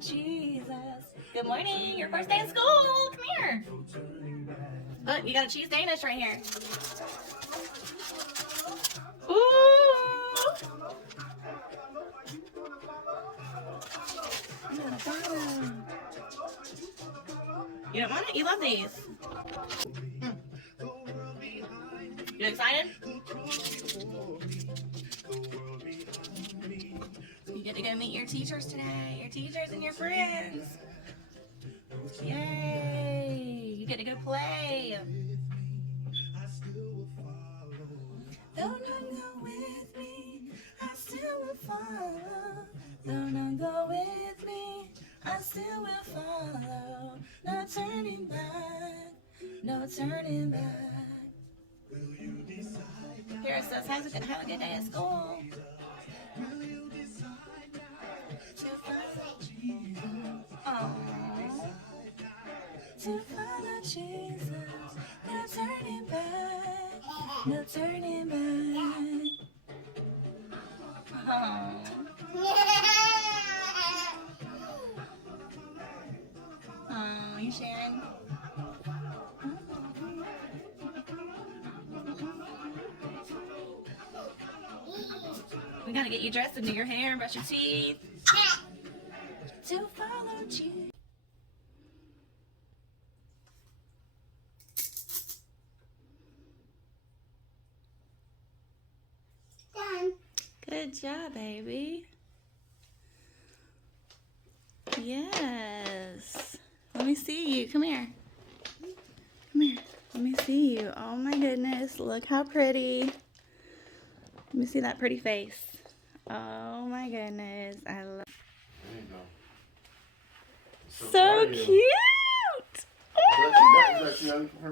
Jesus. Good morning. Your first day of school. Come here. Look, you got a cheese Danish right here. Ooh. You don't want it? You love these. You excited? You get to go meet your teachers today. Your teachers and your friends. Yay! You get to go play. Though none go with me, I still will follow. Though none go with me, I still will follow. No turning back, no turning back. Here it says, have a good day at school. To follow Jesus, no turning back, no turning back. Oh, you sharing? We gotta get you dressed and do your hair and brush your teeth. To follow Jesus. Good job, baby. Yes. Let me see you. Come here. Come here. Let me see you. Oh my goodness. Look how pretty. Let me see that pretty face. Oh my goodness. I love. There you go. So cute.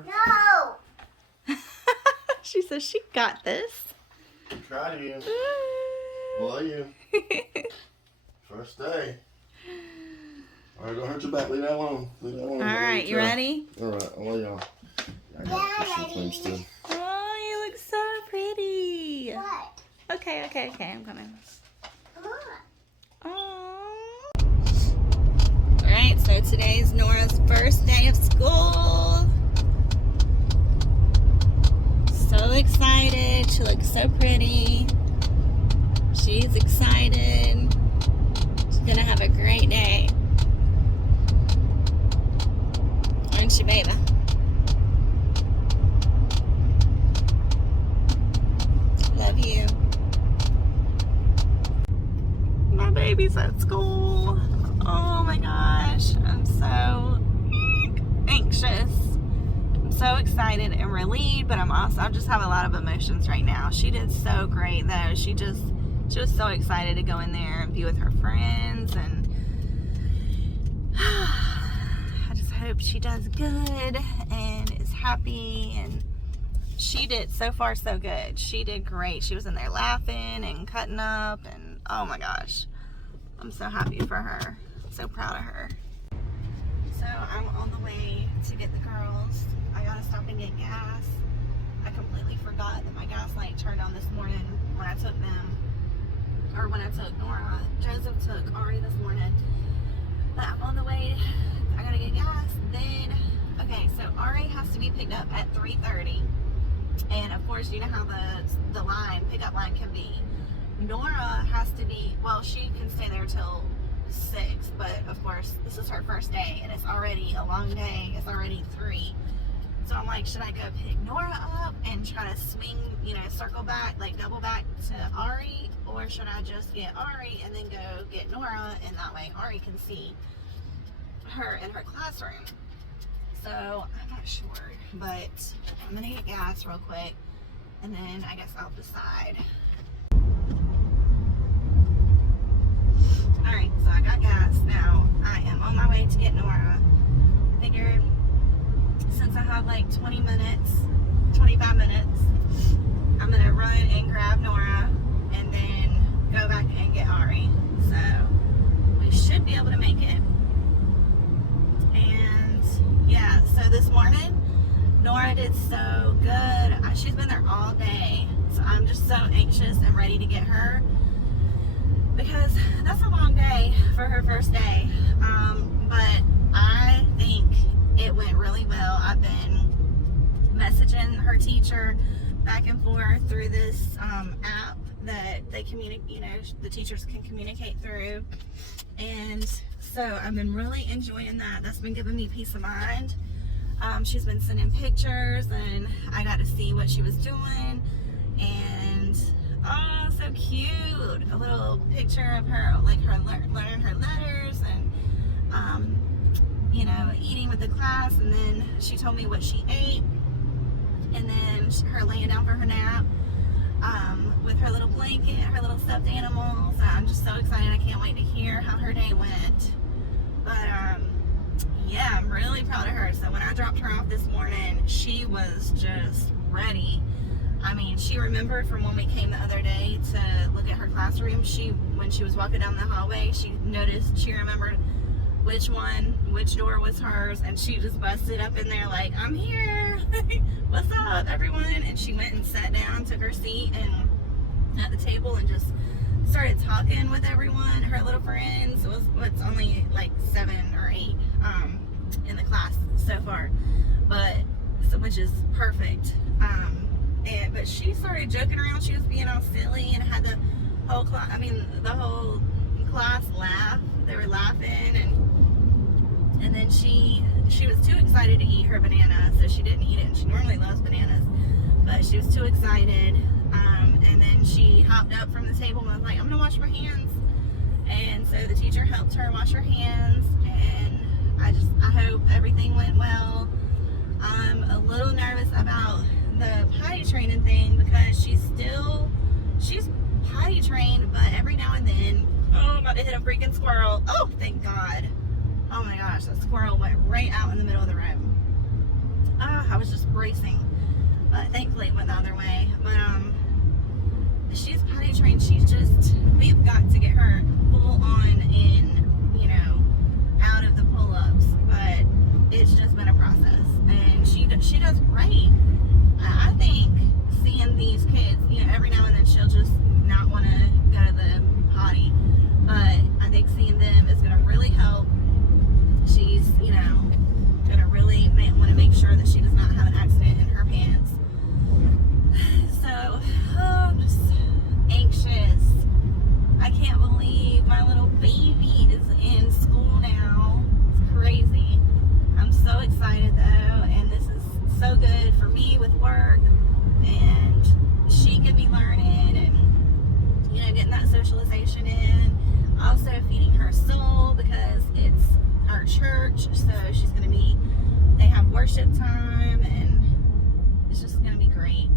No. She says she got this. Proud of you. Love you. First day. All right, don't hurt your back. Leave that alone. Leave that alone. All right, you ready? All right, I love y'all. I got some things too. Oh, you look so pretty. What? Okay, I'm coming. Come on. Aww. Alright, so today's Nora's first day of school. So excited. She looks so pretty. She's excited. She's gonna have a great day. Aren't she, baby? Love you. My baby's at school. Oh my gosh. I'm so anxious. I'm so excited and relieved, but I just have a lot of emotions right now. She did so great though. She was so excited to go in there and be with her friends, and I just hope she does good and is happy. And she did, so far so good. She did great. She was in there laughing and cutting up, and oh my gosh, I'm so happy for her. So proud of her. So I'm on the way to get the girls. I gotta stop and get gas. I completely forgot that my gas light turned on this morning when I took them, or when I took Nora. Joseph took Ari this morning. But I'm on the way. I gotta get gas. Then, okay, so Ari has to be picked up at 3:30. And of course, you know how the pickup line can be. Nora has to be, well, she can stay there till 6, but of course, this is her first day, and it's already a long day. It's already 3. So I'm like, should I go pick Nora up and try to swing, circle back, like double back to Ari? Or should I just get Ari and then go get Nora, and that way Ari can see her in her classroom? So I'm not sure, but I'm gonna get gas real quick, and then I guess I'll decide. Alright, so I got gas. Now I am on my way to get Nora. Figured since I have like 25 minutes, I'm gonna run and grab Nora and then go back and get Ari. So we should be able to make it. And yeah, so this morning Nora did so good. She's been there all day, so I'm just so anxious and ready to get her, because that's a long day for her first day. her teacher back and forth through this app that they communicate, the teachers can communicate through. And so I've been really enjoying that. That's been giving me peace of mind. She's been sending pictures, and I got to see what she was doing. And oh, so cute! A little picture of her, like her learning her letters, and eating with the class. And then she told me what she ate, and then her laying down for her nap with her little blanket, her little stuffed animals. I'm just so excited. I can't wait to hear how her day went. But yeah, I'm really proud of her. So when I dropped her off this morning, she was just ready. I mean, she remembered from when we came the other day to look at her classroom. When she was walking down the hallway, she remembered which door was hers, and she just busted up in there like, I'm here. What's up, everyone? And she went and sat down, took her seat and at the table, and just started talking with everyone, her little friends. It's only like 7 or 8 in the class so far, which is perfect. But she started joking around. She was being all silly and had the whole class laugh. They were laughing, and then she was too excited to eat her banana, so she didn't eat it. And she normally loves bananas, but she was too excited. And then she hopped up from the table and was like, I'm gonna wash my hands. And so the teacher helped her wash her hands, and I hope everything went well. I'm a little nervous about the potty training thing, because she's potty trained, but every now and then, I'm about to hit a freaking squirrel. Oh, thank God. Oh my gosh, that squirrel went right out in the middle of the room. I was just bracing, but thankfully it went the other way. But she's potty trained. We've got to get her full on in, out of the pull-ups, but it's just been a process, and she does great. I think seeing these kids, every now and then she'll just not want to go to the potty, but I think seeing them is going to really help. She's, going to really want to make sure that she does not have an accident in her pants. So, I'm just anxious. I can't believe my little baby is in school now. It's crazy. I'm so excited though, and this is so good for me with work, and she could be learning and getting that socialization in. Also feeding her soul, because it's our church, so they have worship time, and it's just gonna be great.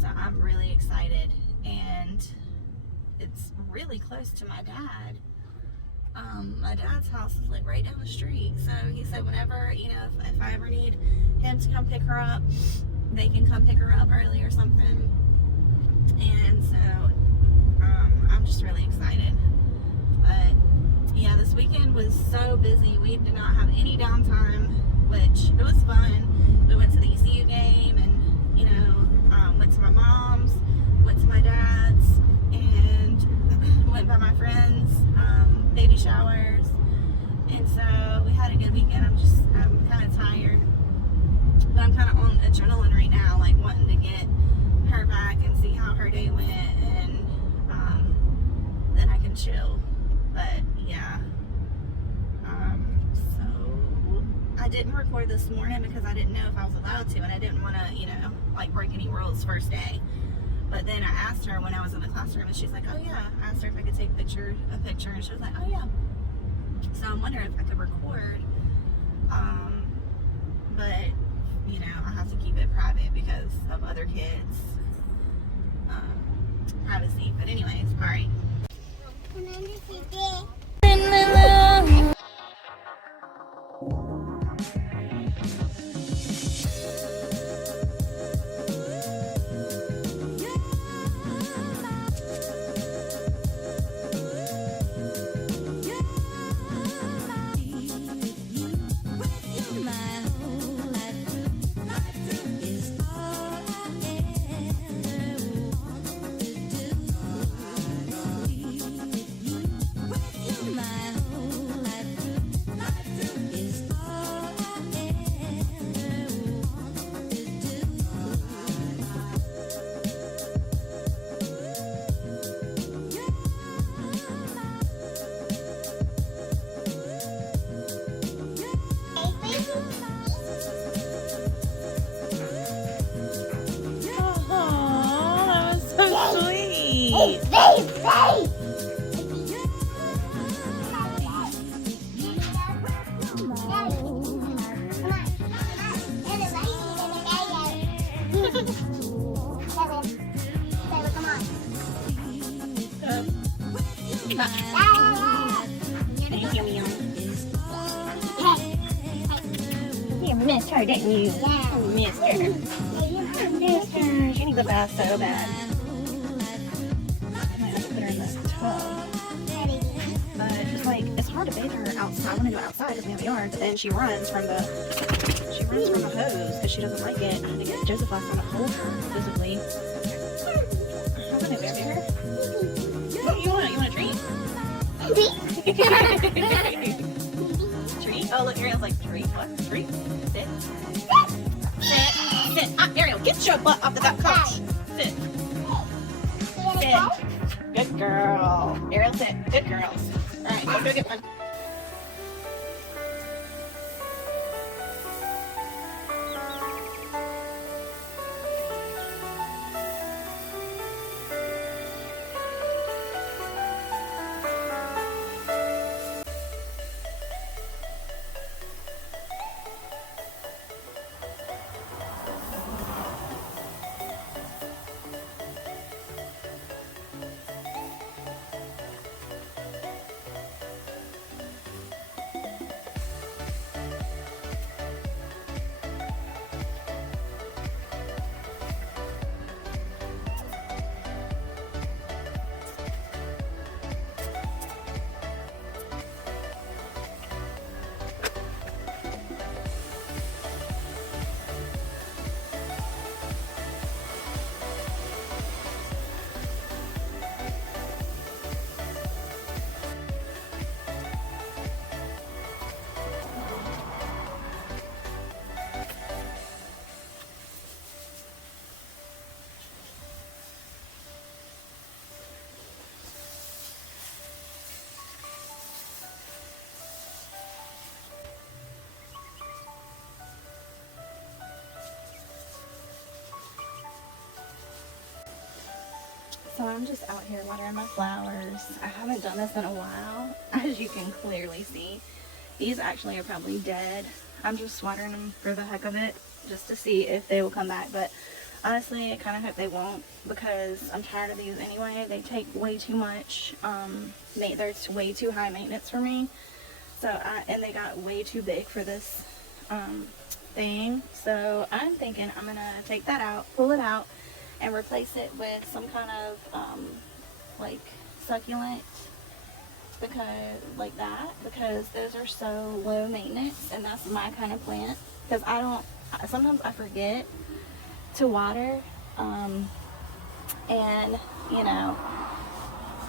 So I'm really excited, and it's really close to my dad. My dad's house is like right down the street, so he said whenever, if I ever need him to come pick her up, they can come pick her up early or something. And so I'm just really excited. But yeah, this weekend was so busy. We did not have any downtime, which it was fun. We went to the ECU game, and went to my mom's, went to my dad's, and went by my friends' baby showers. And so we had a good weekend. I'm kind of tired, but I'm kind of on adrenaline right now, like wanting to get her back and see how her day went, and then I can chill. But yeah, so I didn't record this morning because I didn't know if I was allowed to, and I didn't want to, break any rules first day. But then I asked her when I was in the classroom, and she's like, oh yeah. I asked her if I could take a picture, and she was like, oh yeah. So I'm wondering if I could record, but I have to keep it private because of other kids' privacy. But anyways, all right. With you. missed her, didn't you? Yeah. Missed her. Missed her. She needs a bath so bad. I might have to put her in this tub. But just like, it's hard to bathe her outside. I want to do it outside because we have a yard, but then she runs from the hose because she doesn't like it. I had to get Joseph last time to hold her physically. I'm gonna baby her. What do you want? You want a treat? Treat? Oh, look, Ariel's like, treat? What? Treat? Sit. Sit. Sit. Ah, Ariel, get your butt off the couch. Sit. Sit. Good girl. Ariel, sit. Good girls. All right, let's go get one. So I'm just out here watering my flowers. I haven't done this in a while, as you can clearly see. These actually are probably dead. I'm just watering them for the heck of it, just to see if they will come back. But honestly, I kind of hope they won't, because I'm tired of these anyway. They take way too much. They're way too high maintenance for me. So, and they got way too big for this thing. So I'm thinking I'm gonna take that out, pull it out, and replace it with some kind of like succulent, because those are so low maintenance, and that's my kind of plant. Because sometimes I forget to water, and you know,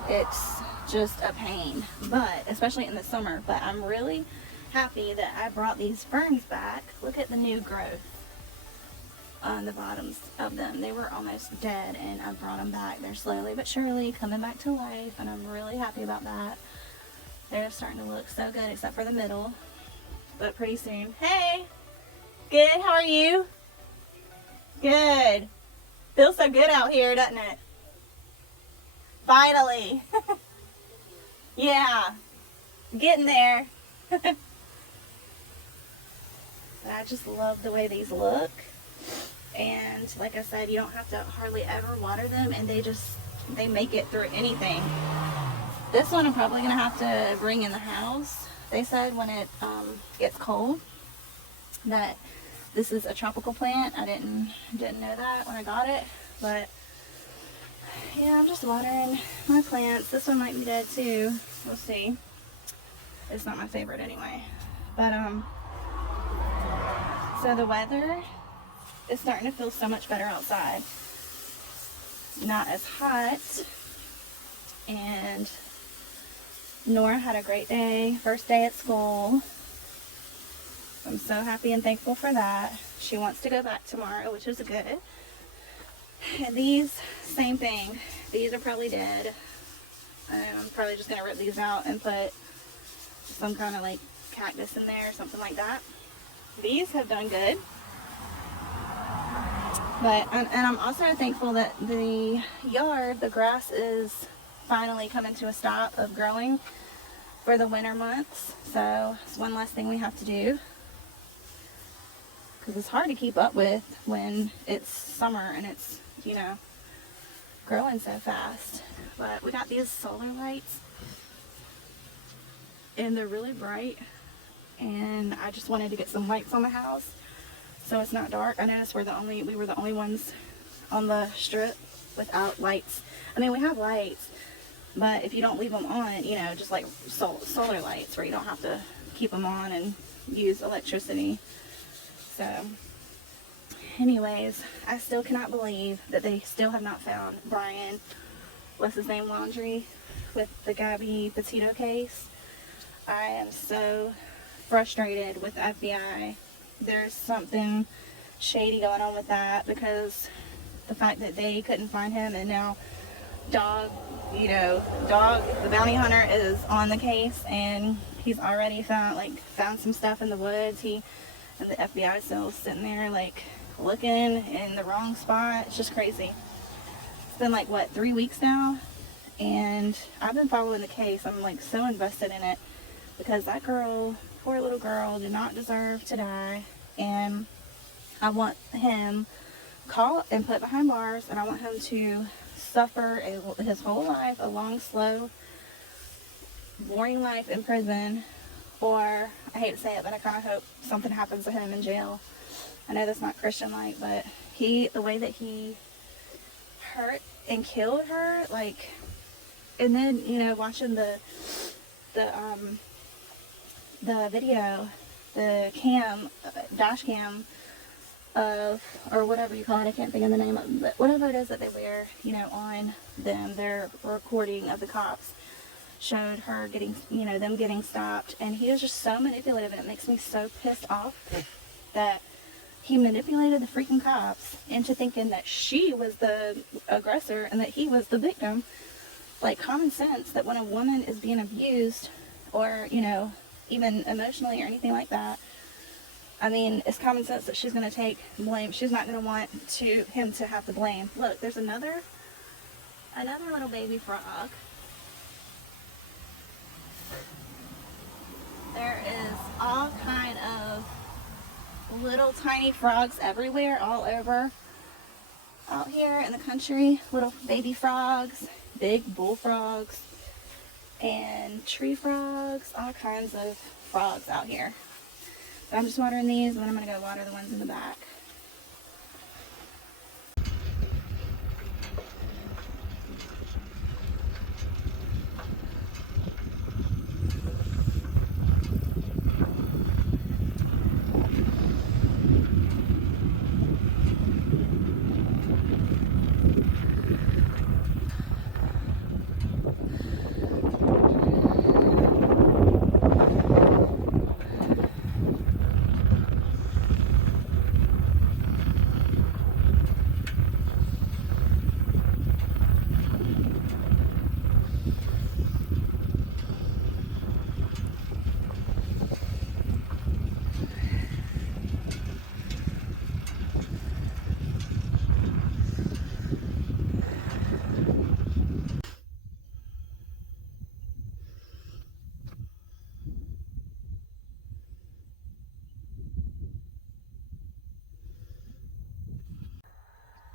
it's just a pain, but especially in the summer. But I'm really happy that I brought these ferns back. Look at the new growth on the bottoms of them. They were almost dead, and I brought them back. They're slowly but surely coming back to life, and I'm really happy about that. They're starting to look so good, except for the middle, but pretty soon. Hey, good, how are you? Good. Feels so good out here, doesn't it? Finally. Yeah, getting there. I just love the way these look. And like I said, you don't have to hardly ever water them, and they make it through anything. This one I'm probably gonna have to bring in the house. They said when it gets cold that this is a tropical plant. I didn't know that when I got it, but yeah, I'm just watering my plants. This one might be dead too. We'll see. It's not my favorite anyway. But so the weather is starting to feel so much better outside. Not as hot. And Nora had a great day. First day at school. I'm so happy and thankful for that. She wants to go back tomorrow, which is good. And these, same thing. These are probably dead. I'm probably just going to rip these out and put some kind of like cactus in there or something like that. These have done good. But, and I'm also thankful that the yard, the grass is finally coming to a stop of growing for the winter months. So it's one less thing we have to do. Because it's hard to keep up with when it's summer and it's, you know, growing so fast. But we got these solar lights, and they're really bright, and I just wanted to get some lights on the house. so it's not dark. I noticed we were the only ones on the strip without lights. I mean, we have lights, but if you don't leave them on, you know, just like solar lights where you don't have to keep them on and use electricity. So anyways, I still cannot believe that they still have not found Brian, what's his name, Laundry, with the Gabby Petito case. I am so frustrated with the FBI. There's something shady going on with that, because the fact that they couldn't find him, and now Dog, the bounty hunter, is on the case, and he's already found some stuff in the woods. And the FBI is still sitting there like looking in the wrong spot. It's just crazy. It's been like, what, 3 weeks now, and I've been following the case. I'm like so invested in it, because that girl, poor little girl, did not deserve to die, and I want him caught and put behind bars, and I want him to suffer his whole life, a long, slow, boring life in prison, or, I hate to say it, but I kind of hope something happens to him in jail. I know that's not Christian-like, but the way that he hurt and killed her, like, and then, you know, watching the video, the dash cam of, or whatever you call it, I can't think of the name of it, but whatever it is that they wear, you know, on them, their recording of the cops showed her getting, you know, them getting stopped, and he was just so manipulative, and it makes me so pissed off that he manipulated the freaking cops into thinking that she was the aggressor and that he was the victim. Like, common sense, that when a woman is being abused, or, you know, even emotionally or anything like that, I mean, it's common sense that she's going to take blame. She's not going to want him to have the blame. Look, there's another little baby frog. There is all kind of little tiny frogs everywhere, all over out here in the country. Little baby frogs, big bullfrogs, and tree frogs, all kinds of frogs out here. So I'm just watering these, and then I'm going to go water the ones in the back.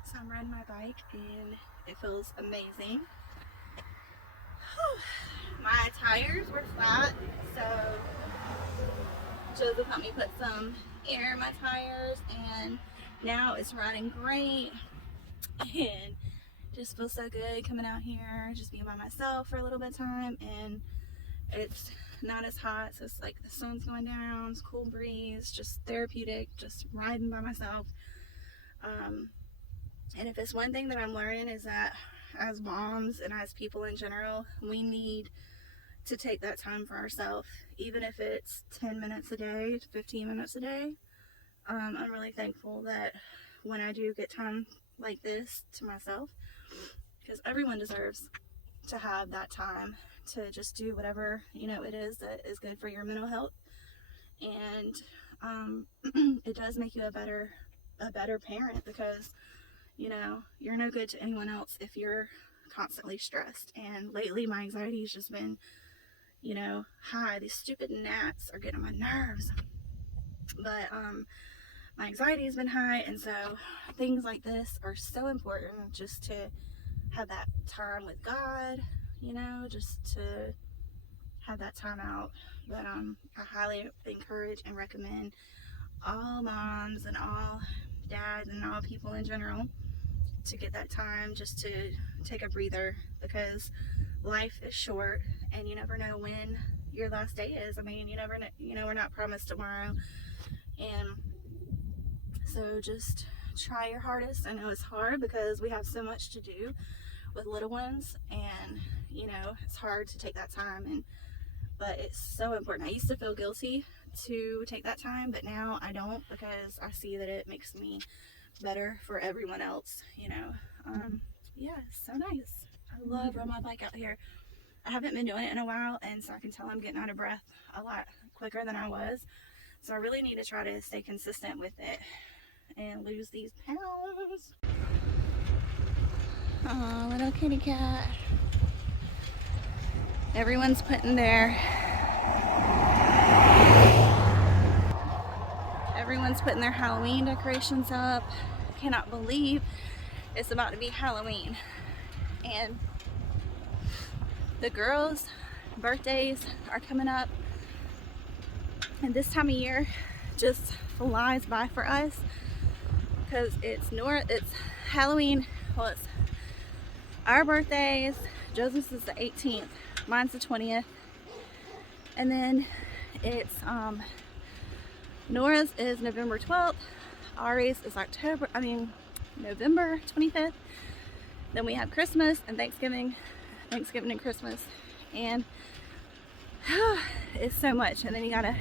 So I'm riding my bike, and it feels amazing. My tires were flat, so Joseph helped me put some air in my tires, and now it's riding great, and just feels so good coming out here, just being by myself for a little bit of time, and it's not as hot, so it's like the sun's going down, it's cool breeze, just therapeutic, just riding by myself. And if it's one thing that I'm learning, is that as moms and as people in general, we need to take that time for ourselves, even if it's 10 minutes a day, 15 minutes a day. I'm really thankful that when I do get time like this to myself, because everyone deserves to have that time to just do whatever, you know, it is that is good for your mental health. And it does make you a better parent, because, you know, you're no good to anyone else if you're constantly stressed. And lately my anxiety has just been, you know, high. These stupid gnats are getting on my nerves. But my anxiety has been high, and so things like this are so important, just to have that time with God, you know, just to have that time out. But I highly encourage and recommend all moms and all dads and all people in general to get that time just to take a breather, because life is short and you never know when your last day is. I mean, you never know, we're not promised tomorrow. And so just try your hardest. I know it's hard because we have so much to do with little ones, and it's hard to take that time, but it's so important. I used to feel guilty to take that time, but now I don't, because I see that it makes me better for everyone else. Yeah, it's so nice. I love riding my bike out here. I haven't been doing it in a while, and so I can tell I'm getting out of breath a lot quicker than I was. So I really need to try to stay consistent with it and lose these pounds. Oh, little kitty cat. Everyone's putting their Halloween decorations up. I cannot believe it's about to be Halloween. And the girls' birthdays are coming up. And this time of year just flies by for us, because it's Halloween. Well, it's our birthdays. Joseph's is the 18th. Mine's the 20th. And then it's Nora's is November 12th. Ari's is November 25th. Then we have Christmas and Thanksgiving and Christmas. And it's so much. And then you gotta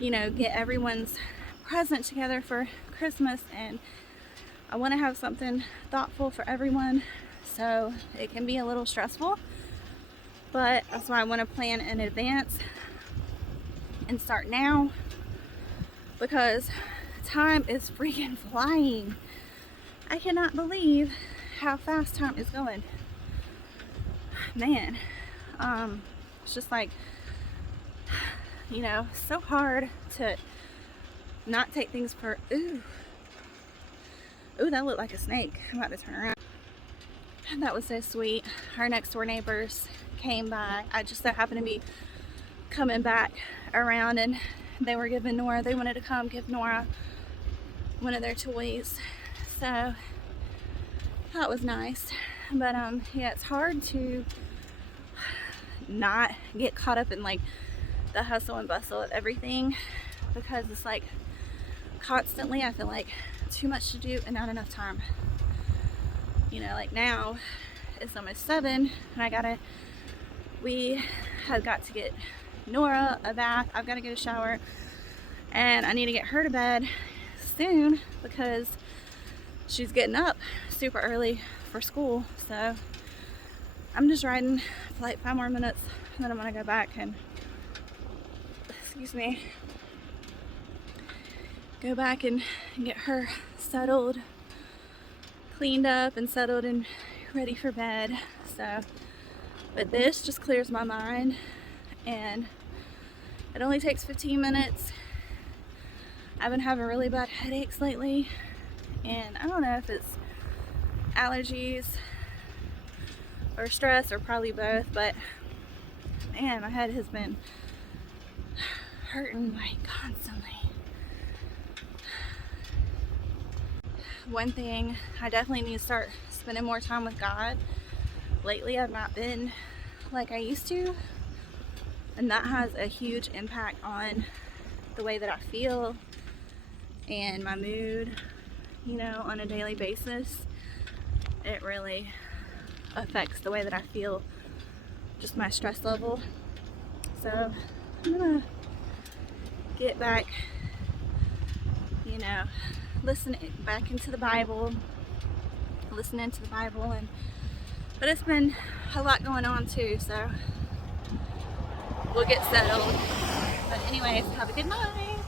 get everyone's present together for Christmas, and I want to have something thoughtful for everyone, so it can be a little stressful, but that's why I want to plan in advance and start now, because time is freaking flying. I cannot believe how fast time is going, man. It's just like, so hard to not take things for, ooh, that looked like a snake. I'm about to turn around. That was so sweet. Our next door neighbors came by. I just so happened to be coming back around, and they were giving Nora, they wanted to come give Nora one of their toys. So that was nice. But yeah, it's hard to not get caught up in like the hustle and bustle of everything, because it's like constantly I feel like too much to do and not enough time. Like now it's almost 7 and we have got to get Nora a bath. I've got to get a shower, and I need to get her to bed soon because she's getting up super early for school. So I'm just riding for like 5 more minutes, and then I'm gonna go back and go back and get her settled, cleaned up and settled and ready for bed. So, but this just clears my mind, and it only takes 15 minutes. I've been having really bad headaches lately, and I don't know if it's allergies or stress or probably both, but man, my head has been hurting like constantly. One thing, I definitely need to start spending more time with God. Lately I've not been like I used to, and that has a huge impact on the way that I feel and my mood, on a daily basis. It really affects the way that I feel, just my stress level. So I'm gonna get back, listening back into the Bible, but it's been a lot going on too, so we'll get settled. But anyways, have a good night.